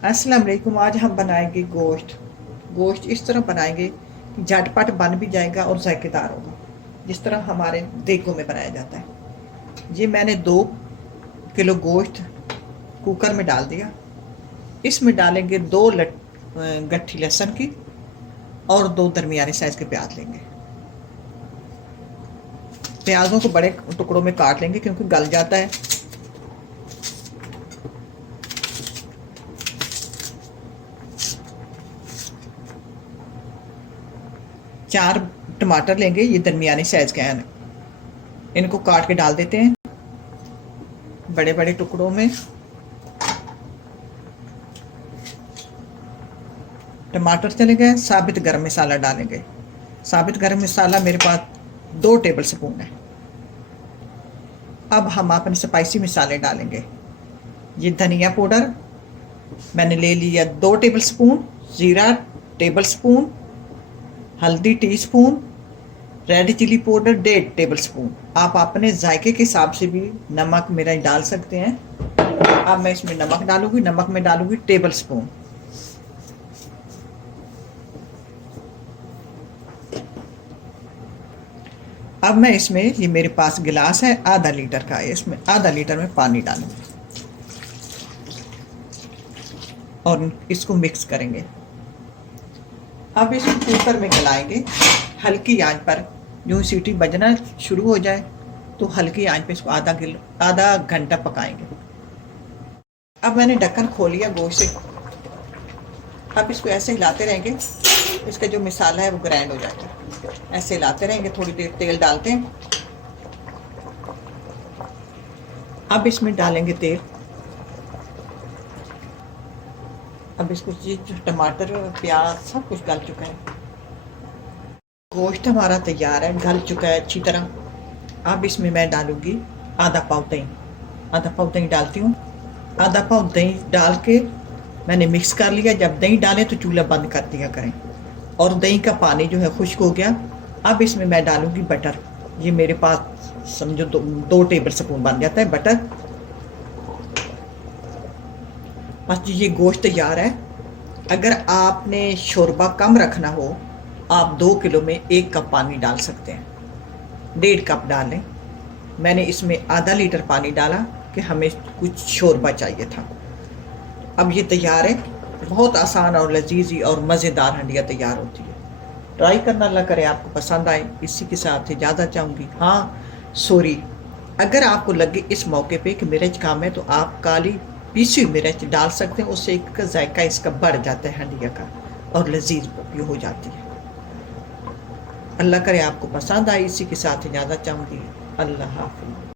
अस्सलाम वालेकुम। आज हम बनाएंगे गोश्त। गोश्त इस तरह बनाएंगे कि झटपट बन भी जाएगा और जायकेदार होगा, जिस तरह हमारे देगों में बनाया जाता है। ये मैंने 2 किलो गोश्त कुकर में डाल दिया। इसमें डालेंगे 2 गट्ठी लहसुन की और 2 दरमियाने साइज के प्याज लेंगे। प्याजों को बड़े टुकड़ों में काट लेंगे क्योंकि गल जाता है। चार टमाटर लेंगे, ये दरमियाने साइज के हैं। इनको काट के डाल देते हैं बड़े बड़े टुकड़ों में। टमाटर चले गए। साबित गरम मसाला डालेंगे। साबित गरम मसाला मेरे पास 2 टेबल स्पून है। अब हम अपने स्पाइसी मसाले डालेंगे। ये धनिया पाउडर मैंने ले लिया 2 टेबल स्पून, जीरा टेबल स्पून, हल्दी teaspoon, red chilli powder 1.5 tablespoon. आप अपने जायके के हिसाब से भी नमक मेरा डाल सकते हैं। अब मैं इसमें नमक डालूंगी। नमक में डालूंगी टेबल स्पून। अब मैं इसमें, ये मेरे पास गिलास है आधा लीटर का है, इसमें आधा लीटर में पानी डालूंगी और इसको मिक्स करेंगे। अब इसको कुकर में गलाएंगे हल्की आंच पर। यूं सीटी बजना शुरू हो जाए तो हल्की आंच पे इसको आधा घंटा पकाएंगे। अब मैंने ढक्कन खोल लिया गोश्त से। अब इसको ऐसे हिलाते रहेंगे, इसका जो मसाला है वो ग्राइंड हो जाता है। ऐसे हिलाते रहेंगे, थोड़ी देर तेल डालते हैं। अब इसमें डालेंगे तेल। अब इसको टमाटर प्याज सब कुछ गल चुका है। गोश्त हमारा तैयार है, गल चुका है अच्छी तरह। अब इसमें मैं डालूंगी आधा पाव दही। आधा पाव दही डालती हूँ। आधा पाव दही डाल के मैंने मिक्स कर लिया। जब दही डालें तो चूल्हा बंद कर दिया करें। और दही का पानी जो है खुश्क हो गया। अब इसमें मैं डालूंगी बटर। ये मेरे पास समझो 2 टेबल स्पून बन जाता है बटर। बस ये गोश्त तैयार है। अगर आपने शोरबा कम रखना हो, आप 2 किलो में 1 कप पानी डाल सकते हैं। 1.5 कप डालें। मैंने इसमें आधा लीटर पानी डाला कि हमें कुछ शोरबा चाहिए था। अब ये तैयार है। बहुत आसान और लजीजी और मज़ेदार हंडिया तैयार होती है। ट्राई करना, अल्लाह करे आपको पसंद आए। इसी के साथ इजाज़त चाहूँगी। हाँ सॉरी, अगर आपको लगे इस मौके पे कि मिर्च कम है तो आप काली पीसी हुई मिर्च डाल सकते हैं। उससे एक जायका इसका बढ़ जाता है हंडिया का और लजीज भी हो जाती है। अल्लाह करे आपको पसंद आए। इसी के साथ इजाज़त चाहूँगी। अल्लाह हाफ़िज़।